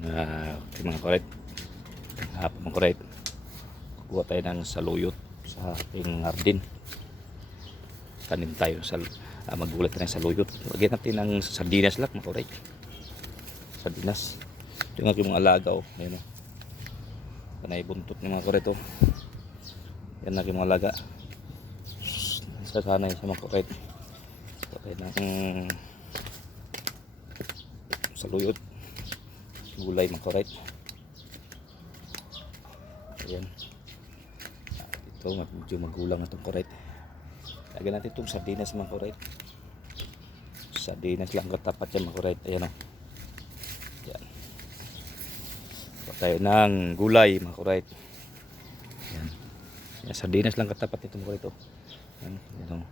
Okay, mga kuret, hapon mga kuret, kukuha tayo ng saluyot sa ating hardin. Tanim tayo sa magulat tayo ng saluyot. Lagyan natin ng sardinas lang mga kuret, sardinas. Ito yung aking mga alaga, oh. Ayun, oh. Panay buntot ni mga kuret, oh. Yan aking mga alaga. Sasanay sa mga kuret. Kuha tayo ng saluyot, gulay mga kuret. Ayan. Ito medyo magulang na itong kuret. Lagyan natin itong sardinas mga kuret. Sardinas lang katapat yan mga kuret. Ayan, o. Ayan. Kuha tayo ng gulay mga kuret. Ayan. Ayan, sardinas lang katapat itong kuret, o. Ayan. Ayan, o.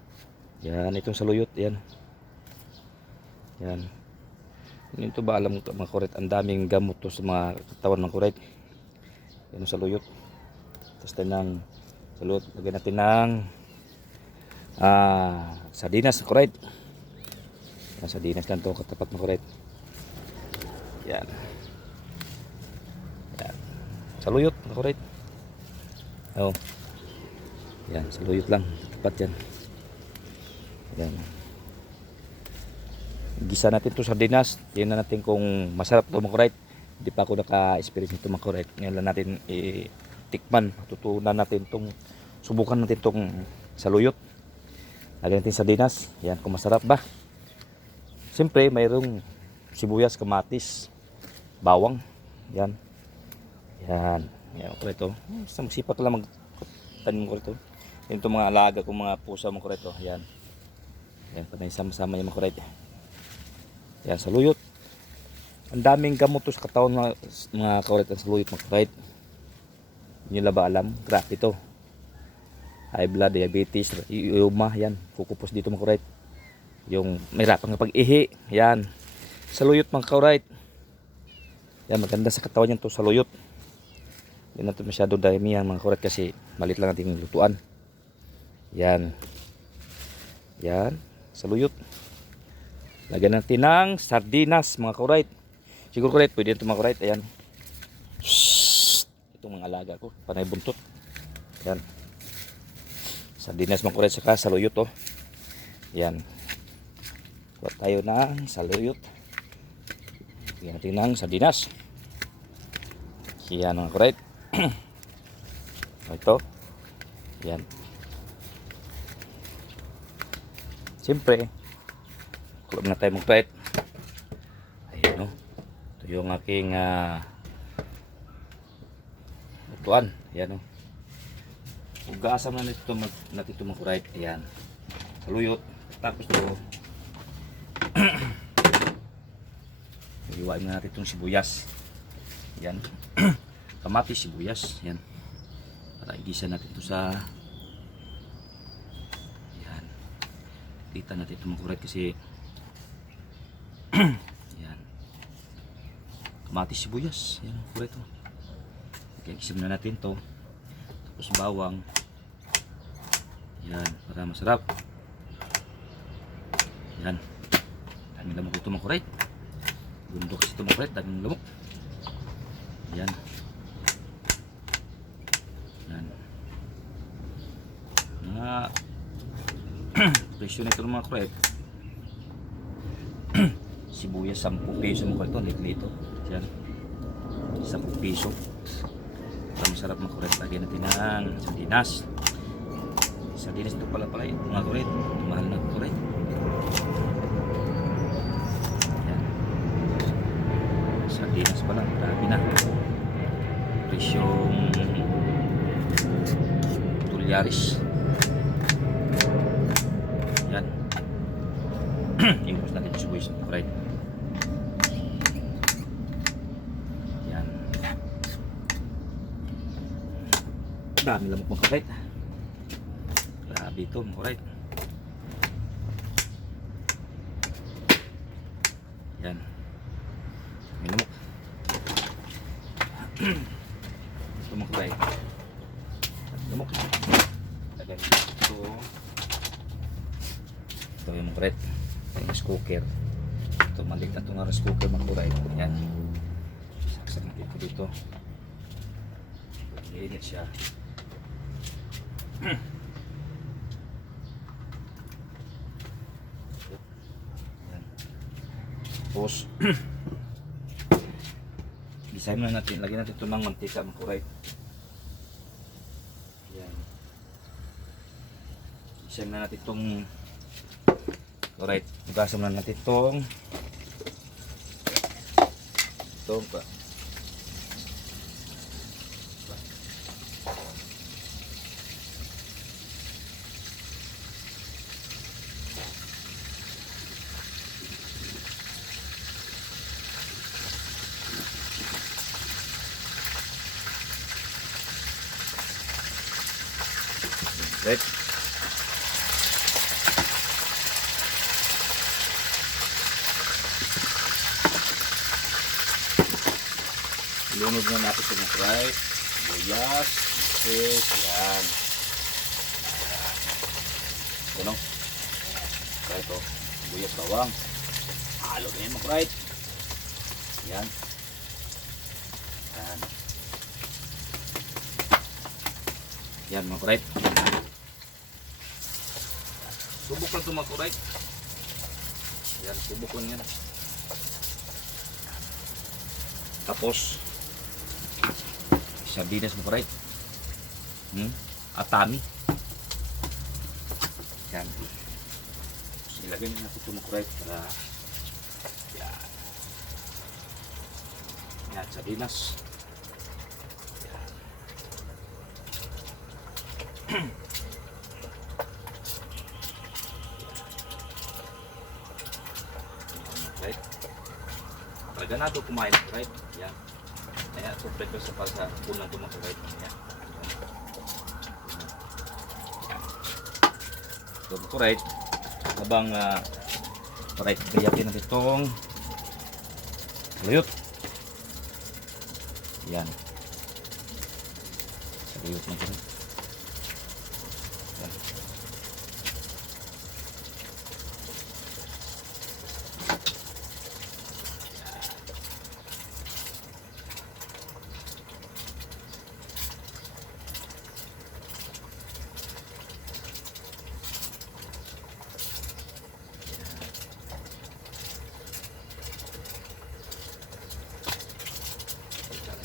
Ayan, itong saluyot. Ayan. Ayan. Ito ba alam mga kuret, ang daming gamot to sa mga katawan ng kuret. Yan ang saluyot. Tapos tayo ng saluyot, lagyan natin ng sardinas kuret. Yan, sardinas lang to katapat ng kuret. Yan. Yan. Saluyot mga kuret. Oh. Yan, saluyot lang katapat yan. Yan. Gisa natin to sardinas. Tingnan natin kung masarap to mga kuret. Hindi pa ako naka-experience nito mga kuret. Ngayon lang natin itikman. Tutunan natin tong, subukan natin tong saluyot. Lagyan natin sardinas. Yan, kung masarap ba. Siyempre mayroong sibuyas, kamatis, bawang. Yan. Yan. Yan mga kuret, oh. Basta magsipak lang magtanim mga kuret, oh. Yan itong mga alaga kong mga pusa mga kuret, oh. Yan. Yan, panay sama-sama yung mga kuret. Yan, saluyot. Ang daming gamot to sa katawan mga kuret, ang saluyot mga kuret. Hindi nyo ba alam? Grabe ito. High blood, diabetes, iuma, yan. Kukupos dito mga kuret. Yung may rapang pag-ihi, yan. Saluyot mga kuret. Yan, maganda sa katawan yan to, saluyot. Hindi natin masyado damihan mga kuret kasi malit lang natin lutuan. Yan. Yan, saluyot. Lagyan natin ng sardinas mga kuret. Siguro kuret, pwede ito mga kuret. Ayan. Shhh. Itong mga alaga ko, panay buntot. Ayan. Sardinas mga kuret, saka saluyot, oh. Ayan. Kuha tayo ng saluyot. Lagyan natin ng sardinas. Ayan mga kuret. Ito. Ayan. Siyempre, kulab na tayo mag-pet. Ayan, o. Ito yung aking lutuan. Ayan, o. Ugaasam na natin ito mag-right. Ayan. Saluyot. Tapos ito. Iwain na natin itong sibuyas. Ayan. Kamatis, sibuyas. Ayan. Para igisa natin ito sa... Ayan. Kita natin ito mag-right kasi... Yan. Kamatis, sibuyas. Yan, kuret, oh. Okay, isim na natin to. Tapos bawang. Yan, para masarap. Yan. Daming lamok ito mga kuret. Bundok ito mga kuret, daming lamok. Yan. Yan. Presyo na ito mga kuret. Sibuyas 10 piso mo ko ito, litlito. Yan. 10 piso. Para masarap mga kuret. Lagyan natin ng sardinas. Sardinas ito pala mga kuret. Mahal na kuret. Yan. Sardinas pala. Marami na. Presyong tulyaris. Yan. Iubos natin yung sibuyas mga kuret. Dami lamok mga kuret. Grabe ito mga kuret. Yan. May lamok. Ito mga kuret. Lamok. Lagay ito. Ito yung mga kuret. Rice cooker. Ito maliit na itong rice cooker mga kuret. Yan. Saksak natin ito dito. Iinit siya. Yan. Tapos gisahin na natin, lagyan natin ito ng mantika mga kuray. Yan. Gisahin na natin itong kuray. Ugasan na natin itong pa. Right. Lunod na natin sa mga right. Buyas. Sis. Yan. Ano? Right o. Buyas bawang. Halo na yan mga right. Yan. Yan. Yan mga right. Subok lang ito mga right. Yan. Subok lang yan. Tapos sardinas mo right. Atami. Yan. Tapos ilagay na natin ito mo right para yan. Yan, sardinas. Yan. Right. Para ganado kumain right. Yan. Kaya complete ko sa pagka unang tumakawait niya. So, correct. Habang correct, gayatin natin itong saluyot. Yan. Saluyot na ito.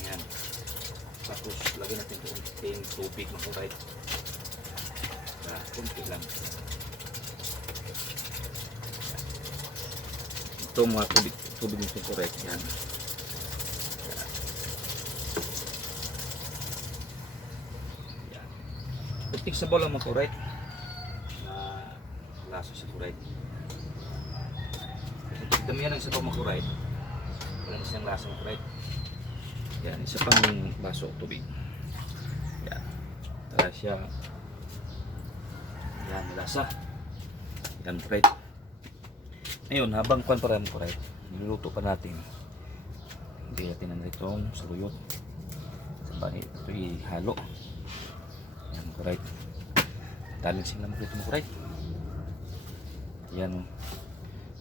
Yan. Tapos lagyan natin konting tubig mga kuray. Kunti lang. Ito mga tubig nito kuray. Yan. Yan. Kunting sabaw lang mga kuray. Lasa sa kuray. Kasi damihan ng sabaw mga kuray. Wala na siyang lasa mga kuray. Yan, isa pang baso tubig. Yan. Tara siya. Yan, lasa. Yan, right. Ngayon, habang kuwan pa rin ko, right, niluluto pa natin. Hindi natin na itong saluyot. Sabay, ito ihalo. Yan, right. Balancing naman ito mo, right. Yan.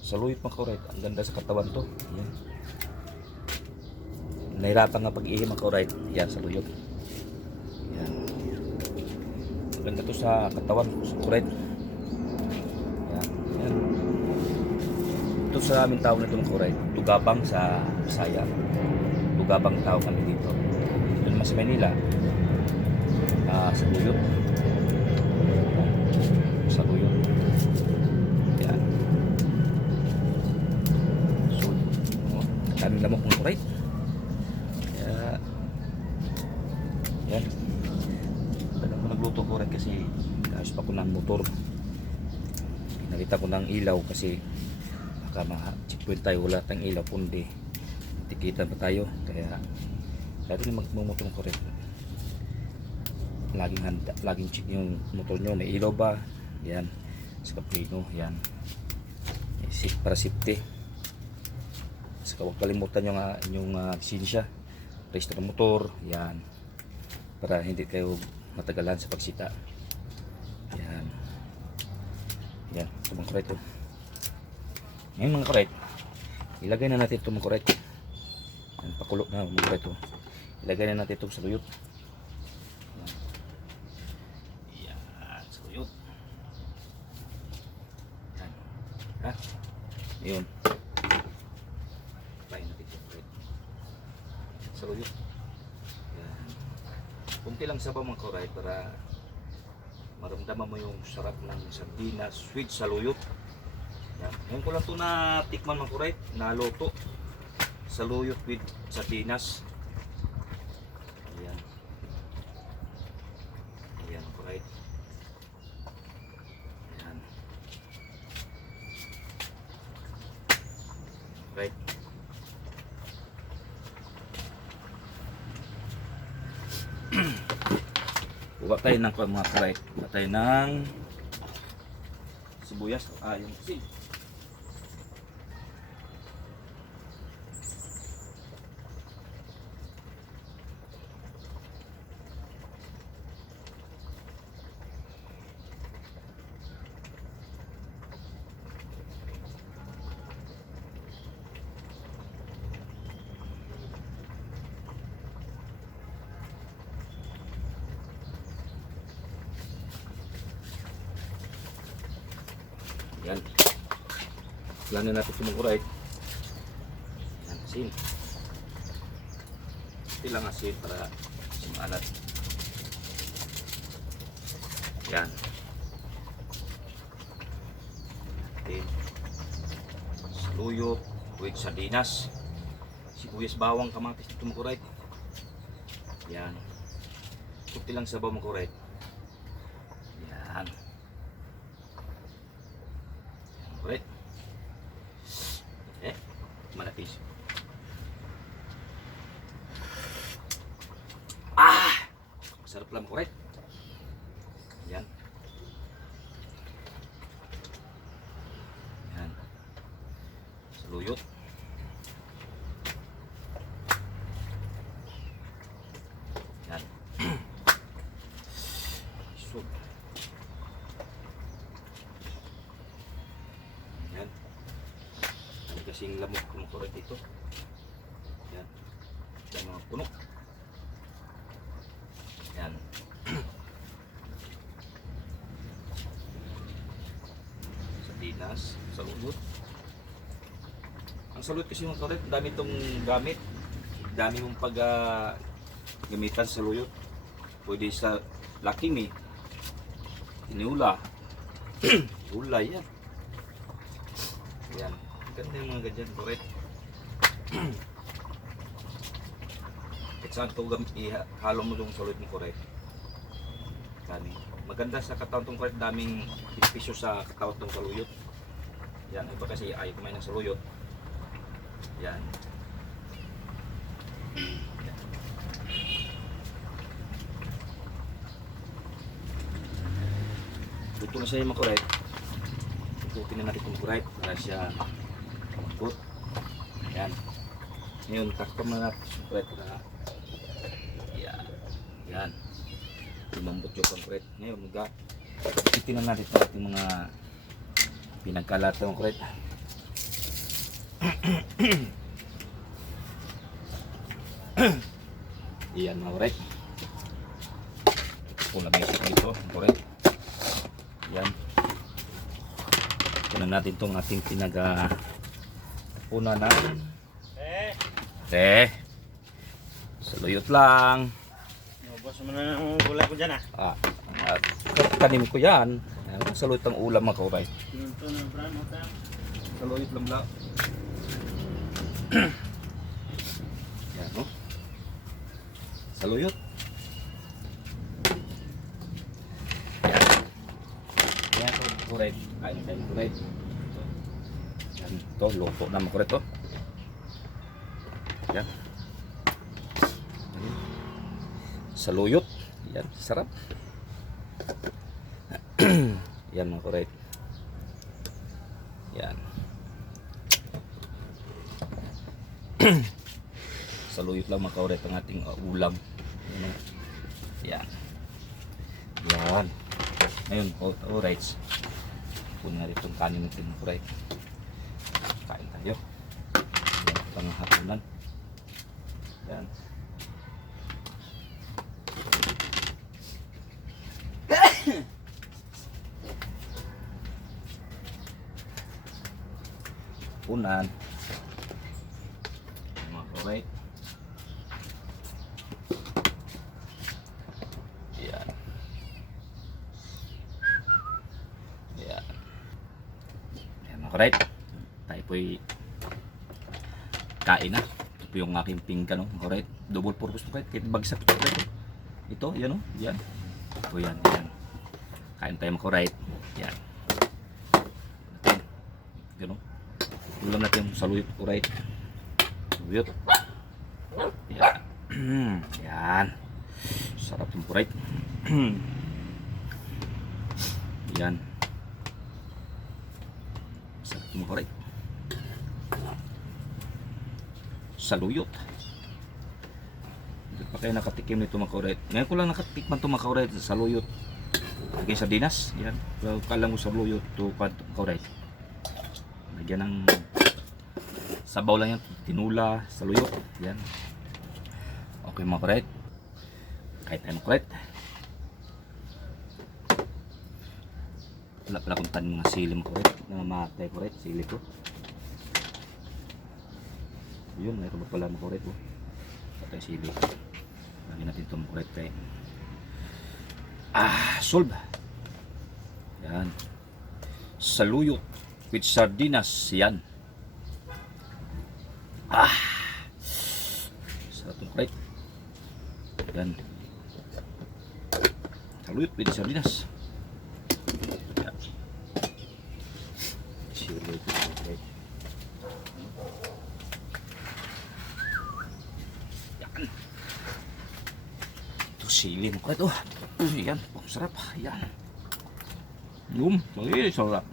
Saluyot mo, right. Ang ganda sa katawan to. Yan. Nahirapan nga pag-ihim ako right. Yan, saluyot. Yan. Maganda to sa katawan sa right. Yan. Yan. Ito sa aming tao na ito mga right. Tugabang sa Bisaya. Tugabang tao kami dito. Ito naman sa Manila. Saluyot. Saluyot. Yan. So, daming lamok mga right. Yan. Tagal ko nagluto ko rin kasi ayos pa ko ng motor. Pinalita ko ng ilaw kasi baka ma-checkpoint tayo, wala tayong ilaw kundi tikitan pa tayo. Kaya dati magmumotor ko rin. Laging handa, laging check yung motor nyo. May ilaw ba? Yan. Sa kaplino. Yan. Para safety. Saka huwag kalimutan yung inyong lisensya. Register ng motor. Yan. Para hindi kayo matagalan sa pagsita. Yan. Yan. Ito mga correct. Ngayon mga correct, ilagay na natin ito mga correct. Yan, pakulo na mga kurayt. Oh. Ilagay na natin itong saluyot. Yan, saluyot. Yan. Ha? Yun. Pain natin ito. Saluyot. Yan. Kunti lang sabaw mga kurayt para maramdaman mo yung sarap ng sardinas, sweet saluyot. Yan. Ngayon ko lang ito na tikman mga kurayt, naluto. Saluyot with sardinas. Ayan. Ayan mga kurayt. Ayan. Right. Buka tayo ng mga kurayt. Buka tayo ng sibuyas. Yung asin. Yan. Planin natin itong kurayt. Yan, asin. Ilang asin para sumalat. Yan. Atin. Saluyot with sardinas. Sibuyas, bawang, kamatis itong kurayt. Yan. Kunti lang sabaw mga kurayt. Yan. Right. Manapis. Masarap lang ko, right? Yan. Yan. Saluyot. Yan. Soup. Yan. Ano kasing lamok kumukurat dito. Yan. Yan mga puno. Yan. Sardinas, saluyot. Ang saluyot kasi mga kurat, dami itong gamit. Dami mong gamitan sa saluyot. Pwede sa lakimi. Iniula. Ulay yan. Yan. Ganda yung mga ganyan, correct. At saan ito ihalo mo yung saluyot mo, correct. Kani. Maganda sa katawan itong correct. Daming benepisyo sa katawan itong saluyot. Yan. Iba kasi ayaw kumain ng saluyot. Yan. Yan. Luto na siya yung mga correct. Lutuin na natin itong correct para siya makapot. Ayan. Ngayon, takpan na natin yung correct na. Ayan. Ayan. Lumambot yung correct. Ngayon, titingnan natin ito ating mga pinagkalat ng correct. Ayan mga correct. Ito po labay dito, correct. Ayan. Tignan natin itong ating pinag-puna ng saluyot lang. Boss mo na ng gulay ko dyan Kanin ko yan. Saluyot ang ulam ako, right? Saluyot lang lang. Yan, no? Saluyot. Yan, correct. Kain tayo correct. Yan, ito, luto naman correct to. Yan. Saluyot. Yan, sarap. Yan mga correct. Yan. Saluyot lang mga correct ang ating ulam. Yan. Yan. Ngayon, alright. Punin na rin itong kanin natin mga correct. Kain tayo. Yan, panghapunan. Yan. Unan. Mga correct. Yan. Yan. Yan mga correct. Tayo po'y kain na. Ito po yung aking pinggan, no? Correct. Double purpose po kahit bagsak ito. Ito, yan o. Yan. Ito yan. Yan. Kain tayo mga correct. Yan. Yan o. Ulam natin yung saluyot, alright. Saluyot. Yan. Yan. Sarap yung alright. Yan. Sarap yung alright. Saluyot. Hindi pa kayo nakatikim nito mga alright. Ngayon ko lang nakatikman ito mga alright. Saluyot. Lagay sa dinas. Yan. Kalang ko saluyot ito mga alright. Lagyan ng sabaw lang yan, tinula, saluyot, yan. Okay mga kuret. Kahit tayo mga kuret. Wala pala kung tanin mga sili mga kuret. Namatay kuret, sili ko. Yun, mayroon ba pala mga kuret. Patay sili. Lagyan natin ito mga kuret kay solve. Yan. Saluyot with sardinas, yan. Sarap ng kuret. Yan. Saluyot with sardinas. Yan. Saluyot with kuret. Yan. Ito sili ng kuret. Yan. Sarap. Yan. Yum. Sarap.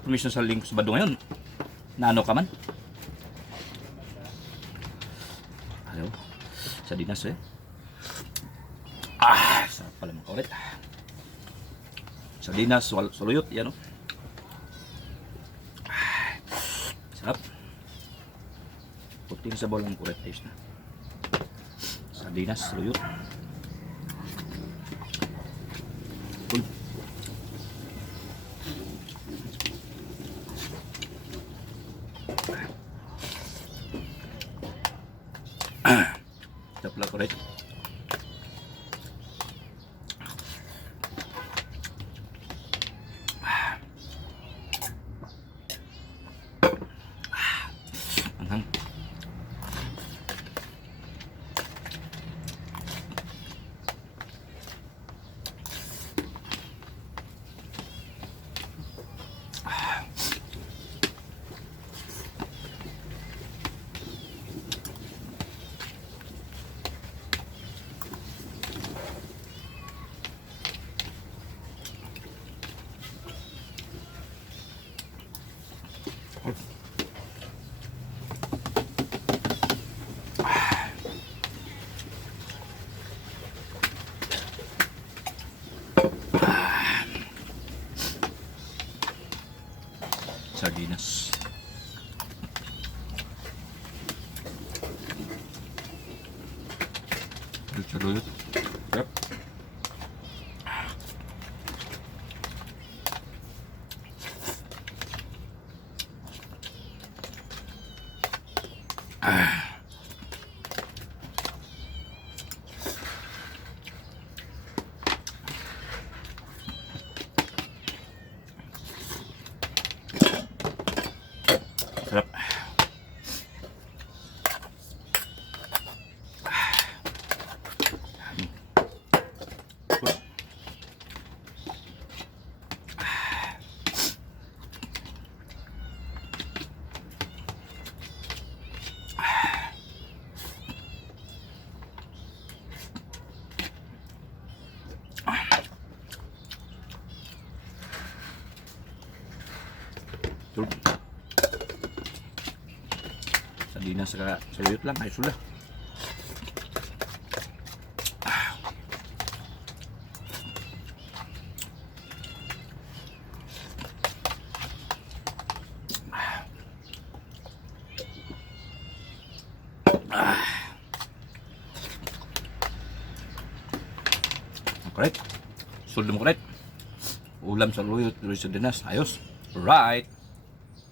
Permission sa link sa Bado ngayon. Naano ka man? Ayaw. Sa dinas eh. Sarap pala mga kaulit. Sa dinas, saluyot. Yan o. Sarap. Puting sa bowl ng kulit. Ayos na. Sa dinas, saluyot. Cool. Sarap lang kulit. Anghang. Sardinas. Saluyot. Yep. Sarap. Sardinas sa saluyot lang, ayos ulah. Correct. Suldo mo correct. Ulam sa luyot, sa dinas. Ayos. Right.